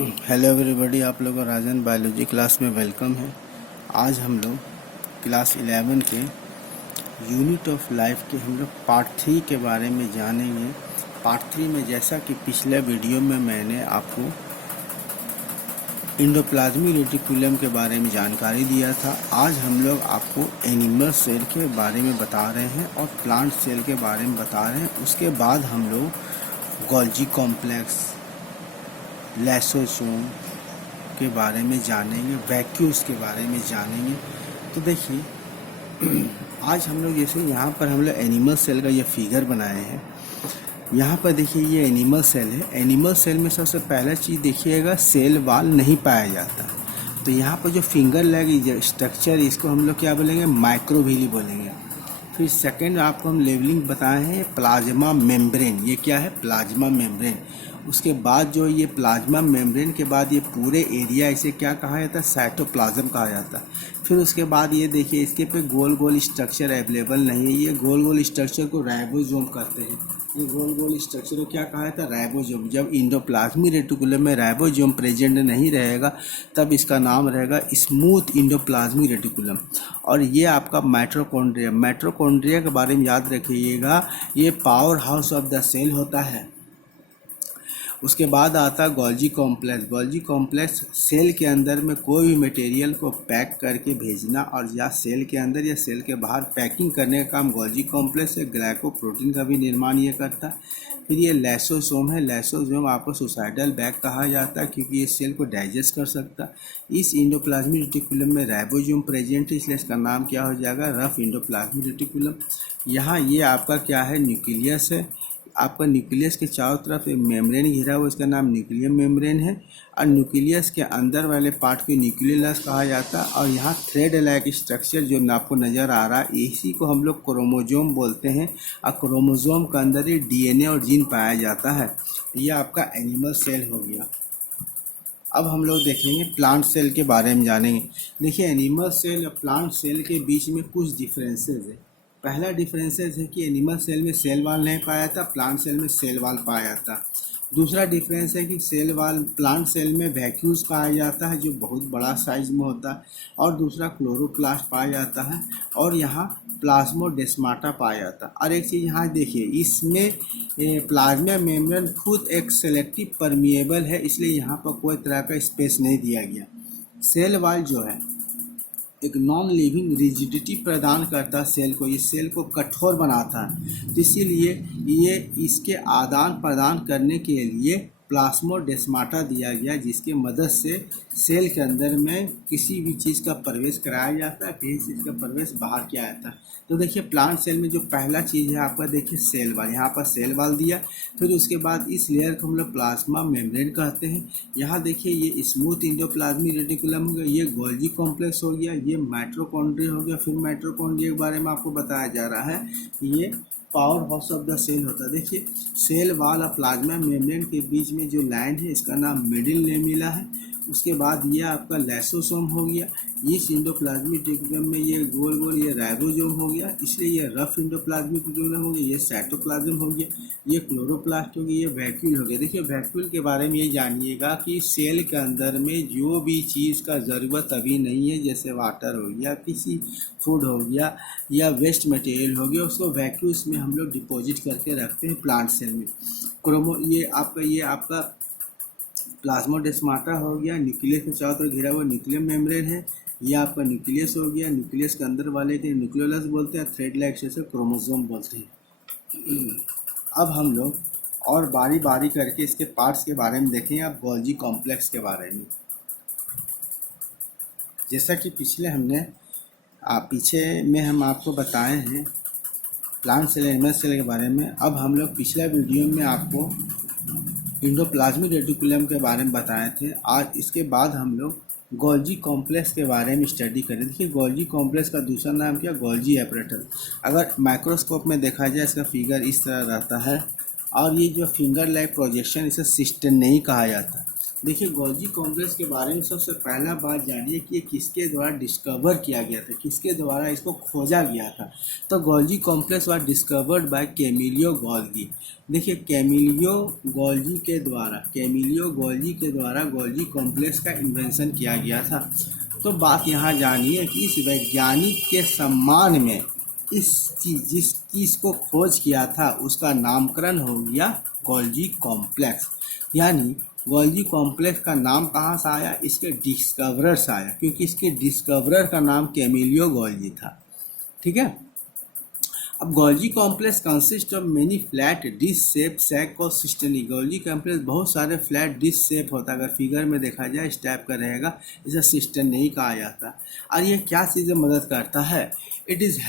Hello everybody, आप लोगों का राजन बायोलॉजी क्लास में वेलकम है। आज हम लोग क्लास 11 के यूनिट ऑफ लाइफ के हम लोग पार्ट 3 के बारे में जानेंगे। पार्ट 3 में जैसा कि पिछले वीडियो में मैंने आपको एंडोप्लाज्मिक रेटिकुलम के बारे में जानकारी दिया था, आज हम लोग आपको एनिमल सेल के बारे में बता रहे हैं और प्लांट सेल के बारे में बता रहे हैं। उसके बाद हम लोग गोल्जी कॉम्प्लेक्स, लाइसोसोम के बारे में जानेंगे, वैक्यूल्स के बारे में जानेंगे। तो देखिए आज हम लोग जैसे यहाँ पर हम लोग एनिमल सेल का ये फिगर बनाए हैं। यहाँ पर देखिए ये एनिमल सेल है। एनिमल सेल में सबसे पहला चीज़ देखिएगा, सेल वाल नहीं पाया जाता। तो यहाँ पर जो फिंगर लेग स्ट्रक्चर, इसको हम लोग क्या बोलेंगे, माइक्रोविली बोलेंगे। फिर सेकेंड आपको हम लेवलिंग बताए हैं प्लाज्मा मेम्ब्रेन। ये क्या है, प्लाज्मा मेम्ब्रेन। उसके बाद जो ये प्लाज्मा मेम्ब्रेन के बाद ये पूरे एरिया, इसे क्या कहा जाता है, साइटोप्लाज्म कहा जाता है। फिर उसके बाद ये देखिए इसके पे गोल गोल स्ट्रक्चर अवेलेबल नहीं है। ये गोल गोल स्ट्रक्चर को राइबोसोम कहते हैं। ये गोल गोल स्ट्रक्चर को क्या कहा जाता है, राइबोसोम। जब एंडोप्लाज्मिक रेटिकुलम में राइबोसोम प्रेजेंट नहीं रहेगा तब इसका नाम रहेगा स्मूथ एंडोप्लाज्मिक रेटिकुलम। और ये आपका माइटोकॉन्ड्रिया, माइटोकॉन्ड्रिया के बारे में याद रखिएगा, ये power house of the cell होता है। उसके बाद आता है Golgi complex. Golgi complex cell के अंदर में कोई भी मटेरियल को पैक करके भेजना और या सेल के अंदर या सेल के बाहर पैकिंग करने का काम गोल्जी कॉम्प्लेक्स से ग्लाइकोप्रोटीन का भी निर्माण ये करता है। फिर ये लाइसोसोम है। लाइसोसोम आपको सुसाइडल बैग कहा जाता है क्योंकि ये सेल को डाइजेस्ट कर सकता है। इस एंडोप्लाज्मिक रेटिकुलम में राइबोसोम प्रेजेंट है, इसलिए इसका नाम क्या हो जाएगा, रफ एंडोप्लाज्मिक रेटिकुलम। यहाँ ये आपका क्या है, न्यूक्लियस है। आपका न्यूक्लियस के चारों तरफ एक मेम्ब्रेन घिरा हुआ, इसका नाम न्यूक्लियर मेम्ब्रेन है। और न्यूक्लियस के अंदर वाले पार्ट को न्यूक्लियस कहा जाता है। और यहाँ थ्रेड लाइक स्ट्रक्चर जो आपको नज़र आ रहा है, इसी को हम लोग क्रोमोजोम बोलते हैं। और क्रोमोजोम के अंदर ही डीएनए और जीन पाया जाता है। यह आपका एनिमल सेल हो गया। अब हम लोग देखेंगे प्लांट सेल के बारे में जानेंगे। देखिए एनिमल सेल और प्लांट सेल के बीच में कुछ डिफरेंसेस है। पहला डिफरेंसेस है कि एनिमल सेल में सेल वाल नहीं पाया जाता, प्लांट सेल में सेल वाल पाया जाता। दूसरा डिफरेंस है कि सेल वाल प्लांट सेल में वैक्यूल्स पाया जाता है जो बहुत बड़ा साइज में होता है। और दूसरा क्लोरोप्लास्ट पाया जाता है और यहाँ प्लाज्मोडेस्माटा पाया जाता है। और एक चीज़ यहाँ देखिए, इसमें प्लाज्मा मेम्ब्रेन खुद एक सेलेक्टिव परमिएबल है, इसलिए यहाँ पर कोई तरह का स्पेस नहीं दिया गया। सेल वाल जो है एक नॉन लिविंग रिजिडिटी प्रदान करता है सेल को, ये सेल को कठोर बनाता है। इसीलिए ये इसके आदान प्रदान करने के लिए प्लाज्मोडेस्माटा दिया गया, जिसके मदद से सेल के अंदर में किसी भी चीज़ का प्रवेश कराया जाता है, किसी चीज़ का प्रवेश बाहर किया जाता है। तो देखिए प्लांट सेल में जो पहला चीज़ है आपका, देखिए सेल वाल, यहाँ पर सेल वाल दिया। फिर उसके बाद इस लेयर को हम लोग प्लाज्मा मेम्ब्रेन कहते हैं। यहाँ देखिए ये स्मूथ एंडोप्लाज्मिक रेटिकुलम हो गया, ये गोल्जी कॉम्प्लेक्स हो गया, ये माइटोकॉन्ड्रिया हो गया। फिर माइटोकॉन्ड्रिया के बारे में आपको बताया जा रहा है कि ये power house of the cell होता है। देखिए सेल वाल और प्लाज्मा मेम्ब्रेन के बीच में जो लाइन है इसका नाम मिडिल लेमिला है। उसके बाद ये आपका लाइसोसोम हो गया। इस एंडोप्लाज्मिक रेटिकुलम में ये गोल गोल ये राइबोसोम हो गया, इसलिए ये रफ एंडोप्लाज्मिक रेटिकुलम हो गया। ये साइटोप्लाज्म हो गया, ये क्लोरोप्लास्ट हो गया, ये वैक्यूल हो गया। देखिए वैक्यूल के बारे में ये जानिएगा कि सेल के अंदर में जो भी चीज़ का ज़रूरत अभी नहीं है, जैसे वाटर हो गया, किसी फूड हो गया या वेस्ट मटेरियल हो गया, उसको वैक्यूल्स में हम लोग डिपॉजिट करके रखते हैं प्लांट सेल में। ये आपका प्लाज्मोडेस्माटा हो गया, न्यूक्लियस के चारों तरफ घिरा हुआ न्यूक्लियर मेम्ब्रेन है। ये आपका न्यूक्लियस हो गया। न्यूक्लियस के अंदर वाले के न्यूक्लियोलस बोलते हैं, थ्रेड लाइक से क्रोमोसोम बोलते हैं। अब हम लोग और बारी बारी करके इसके पार्ट्स के बारे में देखें। अब गोल्जी कॉम्प्लेक्स के बारे में, जैसा कि पीछे में हम आपको बताए हैं प्लांट सेल एनिमल सेल के बारे में। अब हम लोग पिछला वीडियो में आपको एंडोप्लाज्मिक रेटिकुलम के बारे में बताए थे। आज इसके बाद हम लोग गोल्जी कॉम्प्लेक्स के बारे में स्टडी करें। देखिए गोल्जी कॉम्प्लेक्स का दूसरा नाम क्या, गोल्जी एपरेटस। अगर माइक्रोस्कोप में देखा जाए इसका फिगर इस तरह रहता है। और ये जो फिंगर लाइक प्रोजेक्शन, इसे सिस्टेम नहीं कहा जाता। देखिए गोल्जी कॉम्प्लेक्स के बारे में सबसे पहला बात जानिए कि ये किसके द्वारा डिस्कवर किया गया था, किसके द्वारा इसको खोजा गया था। तो Golgi complex was discovered by Camillo Golgi. देखिए कैमिलियो गोल्जी के द्वारा गोल्जी कॉम्प्लेक्स का इन्वेंशन किया गया था। तो बात यहाँ जानिए कि इस वैज्ञानिक के सम्मान में जिस चीज़ को खोज किया था उसका नामकरण हो गया गोल्जी कॉम्प्लेक्स। यानी गोल्जी कॉम्प्लेक्स का नाम कहाँ से आया, इसके डिस्कवरर से आया, क्योंकि इसके डिस्कवरर का नाम कैमिलियो गोल्जी था। ठीक है। अब Golgi complex consist of many flat dish shape sac और सिस्टेनी। गोल्जी कॉम्प्लेक्स बहुत सारे फ्लैट डिश शेप होता है, अगर फिगर में देखा जाए इस टाइप का रहेगा, इसे सिस्टम नहीं कहा जाता। और ये क्या चीज़ें मदद करता है, it is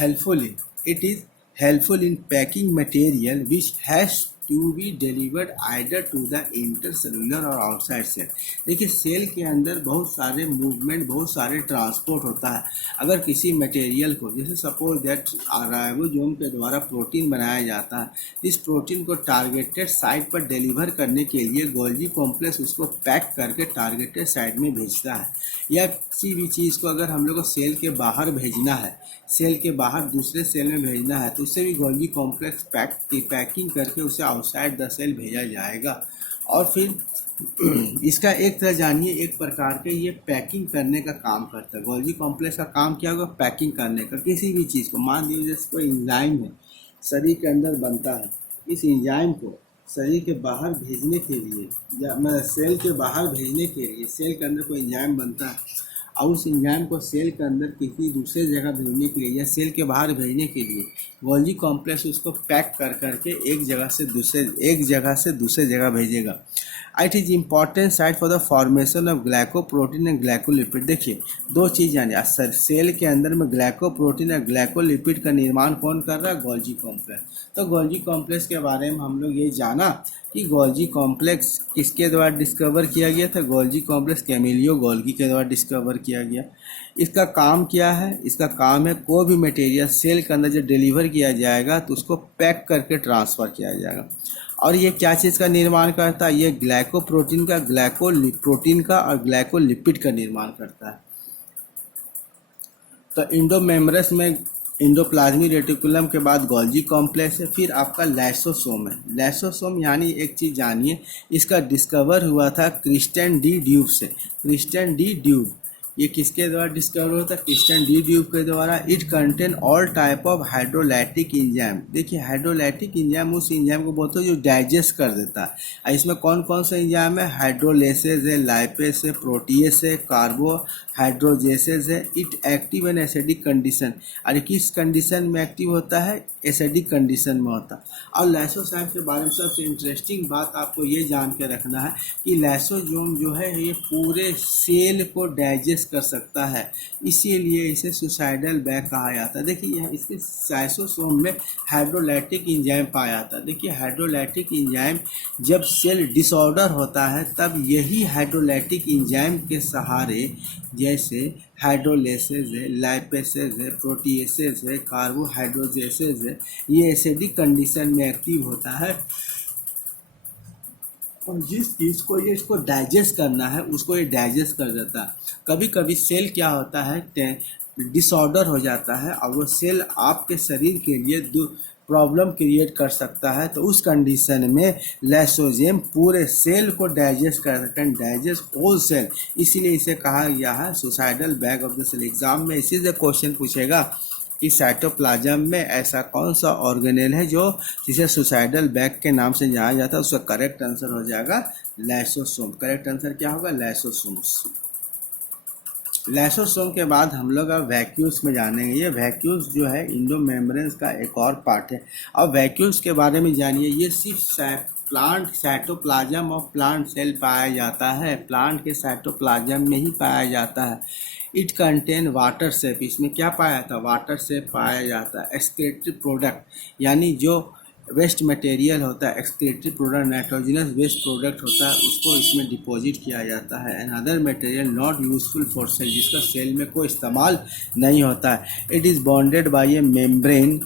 helpful in packing material which has to be delivered either to the intercellular और आउटसाइड सेल। देखिए सेल के अंदर बहुत सारे मूवमेंट, बहुत सारे ट्रांसपोर्ट होता है। अगर किसी मटेरियल को, जैसे सपोज दैट राइबोसोम के द्वारा प्रोटीन बनाया जाता है, इस प्रोटीन को टारगेटेड साइट पर डिलीवर करने के लिए गोल्जी कॉम्प्लेक्स उसको पैक करके टारगेटेड साइट में भेजता है। या किसी भी चीज़ को अगर हम लोग को सेल के बाहर भेजना है, सेल के बाहर दूसरे सेल में भेजना है, तो उससे भी गोल्जी कॉम्प्लेक्स पैकिंग करके उसे आउटसाइड द सेल भेजा जाएगा। और फिर इसका एक तरह जानिए, एक प्रकार के ये पैकिंग करने का काम करता है। गोल्जी कॉम्प्लेक्स का काम क्या होगा, पैकिंग करने का। किसी भी चीज़ को, मान लीजिए जैसे कोई एंजाइम है शरीर के अंदर बनता है, इस एंजाइम को शरीर के बाहर भेजने के लिए, या मतलब सेल के बाहर भेजने के लिए, सेल के अंदर कोई एंजाइम बनता है और उस एंजाइम को सेल के अंदर किसी दूसरे जगह भेजने के लिए या सेल के बाहर भेजने के लिए गोल्जी कॉम्प्लेक्स उसको पैक कर करके एक जगह से दूसरे जगह भेजेगा। It is important site for the formation of glycoprotein and glycolipid. देखिए दो चीज़ जानिए, सेल के अंदर में ग्लाइकोप्रोटीन और ग्लाइकोलिपिड का निर्माण कौन कर रहा है, गोल्जी कॉम्प्लेक्स। तो गोल्जी कॉम्प्लेक्स के बारे में हम लोग ये जाना कि गोल्जी कॉम्प्लेक्स किसके द्वारा डिस्कवर किया गया था, गोल्जी कॉम्प्लेक्स कैमिलियो गोल्जी के द्वारा डिस्कवर किया गया। इसका काम क्या है, इसका काम है कोई भी मटेरियल सेल के अंदर जब डिलीवर किया जाएगा तो उसको पैक करके ट्रांसफ़र किया जाएगा। और ये क्या चीज़ का निर्माण करता है, ये ग्लाइकोप्रोटीन का और ग्लाइकोलिपिड का निर्माण करता है। तो इंडोमेम्ब्रेस में इंडोप्लाज्मिक रेटिकुलम के बाद गोल्जी कॉम्प्लेक्स है, फिर आपका लाइसोसोम है। लाइसोसोम यानी एक चीज़ जानिए, इसका डिस्कवर हुआ था क्रिस्टियन डी ड्यूब से। क्रिस्टियन डी ड्यूब ये किसके द्वारा डिस्कवर हुआ था, क्रिस्टियन डी ड्यूब के द्वारा। It contain all type of hydrolytic enzyme. देखिए हाइड्रोलाइटिक इंजाइम उस इंजाइम को बोलते हैं जो डाइजेस्ट कर देता है। इसमें कौन कौन सा इंजाइम है, हाइड्रोलेसेज है, लाइपेस है, प्रोटीएस है, कार्बोहाइड्रोजेसेज है। It active in acidic condition. और किस कंडीशन में एक्टिव होता है, एसिडिक कंडीशन में होता है। और लाइसोसोम के बारे में सबसे इंटरेस्टिंग बात आपको ये जान के रखना है कि लाइसोसोम जो है ये पूरे सेल को डाइजेस्ट कर सकता है, इसीलिए इसे सुसाइडल बैग कहा जाता है। देखिए इसके लाइसोसोम में हाइड्रोलाइटिक इंजाइम पाया जाता है। देखिए हाइड्रोलाइटिक इंजाइम जब सेल डिसऑर्डर होता है तब यही हाइड्रोलाइटिक इंजाइम के सहारे, जैसे हाइड्रोलेसेज है, लाइपेसेज है, प्रोटीएसेज है, कार्बोहाइड्रोजेसेज है, ये एसिडिक कंडीशन में एक्टिव होता है। और जिस चीज़ को ये इसको डाइजेस्ट करना है उसको ये डाइजेस्ट कर देता है। कभी कभी सेल क्या होता है, डिसऑर्डर हो जाता है और वो सेल आपके शरीर के लिए प्रॉब्लम क्रिएट कर सकता है। तो उस कंडीशन में लाइसोसोम पूरे सेल को डाइजेस्ट कर सकते हैं, डाइजेस्ट होल सेल, इसीलिए इसे कहा गया है suicidal bag of the cell. Exam में इसी से क्वेश्चन पूछेगा कि साइटोप्लाज्म में ऐसा कौन सा ऑर्गेनेल है जो जिसे सुसाइडल बैग के नाम से जाना जाता है, उसका करेक्ट आंसर हो जाएगा लाइसोसोम। करेक्ट आंसर क्या होगा, लाइसोसोम्स। लाइसोसोम के बाद हम लोग अब वैक्यूल्स में जानेंगे। ये वैक्यूल्स जो है इंडोमेम्ब्रेन्स का एक और पार्ट है। अब वैक्यूल्स के बारे में जानिए, ये सिर्फ प्लांट साइटोप्लाज्म और प्लांट सेल पाया जाता है, प्लांट के साइटोप्लाज्म में ही पाया जाता है। इट कंटेन वाटर सेप, इसमें क्या पाया जाता है, वाटर सेप पाया जाता है। एक्सक्रीटरी प्रोडक्ट यानी जो वेस्ट मटेरियल होता है, excretory product nitrogenous waste product होता है, उसको इसमें डिपॉजिट किया जाता है। And other material not useful for cell, जिसका सेल में कोई इस्तेमाल नहीं होता है। It is bonded by a membrane,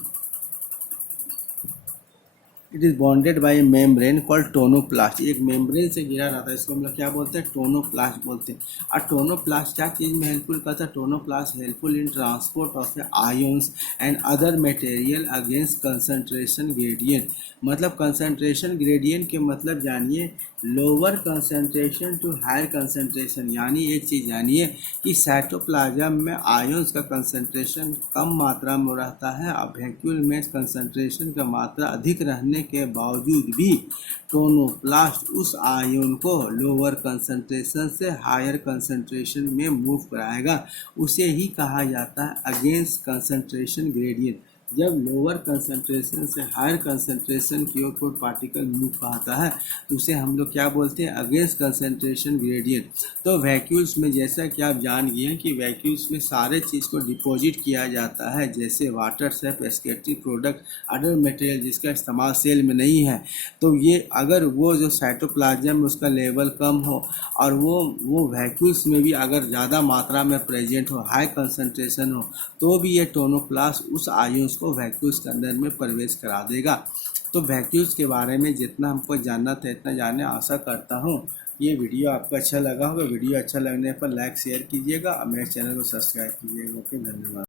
it is bonded by a membrane called tonoplast. एक मेम्ब्रेन से घिरा रहता है, इसको हम लोग क्या बोलते हैं, टोनोप्लास्ट बोलते हैं। और टोनोप्लास्ट क्या चीज़ में हेल्पफुल करता है, tonoplast helpful in transport of ions and other material against concentration gradient. मतलब कंसंट्रेशन ग्रेडियंट के मतलब जानिए, lower concentration to higher concentration. यानी एक चीज़ जानिए कि साइटोप्लाज्म में आयंस का कंसंट्रेशन कम मात्रा में रहता है और वैक्यूल में कंसंट्रेशन का मात्रा अधिक रहने के बावजूद भी टोनोप्लास्ट उस आयन को लोअर कंसंट्रेशन से हायर कंसंट्रेशन में मूव कराएगा। उसे ही कहा जाता है अगेंस्ट कंसंट्रेशन ग्रेडियंट। जब लोअर कंसंट्रेशन से हायर कंसंट्रेशन की ओर कोई पार्टिकल मूव पाता है तो उसे हम लोग क्या बोलते हैं, अगेंस्ट कंसंट्रेशन ग्रेडियंट। तो वैक्यूल्स में जैसा कि आप जान गए हैं कि वैक्यूल्स में सारे चीज़ को डिपॉजिट किया जाता है, जैसे वाटर सेप, एस्केटिक प्रोडक्ट, अदर मटेरियल जिसका इस्तेमाल सेल में नहीं है। तो ये अगर वो जो साइटोप्लाज्म में उसका लेवल कम हो और वो वैक्यूल्स में भी अगर ज़्यादा मात्रा में प्रेजेंट हो, हाई कंसंट्रेशन हो, तो भी ये टोनोप्लास्ट उस आयंस को वैक्यूल्स के अंदर में प्रवेश करा देगा। तो वैक्यूल्स के बारे में जितना हमको जानना था इतना जानने आशा करता हूँ। ये वीडियो आपको अच्छा लगा होगा। वीडियो अच्छा लगने पर लाइक शेयर कीजिएगा और मेरे चैनल को सब्सक्राइब कीजिएगा। ओके, धन्यवाद।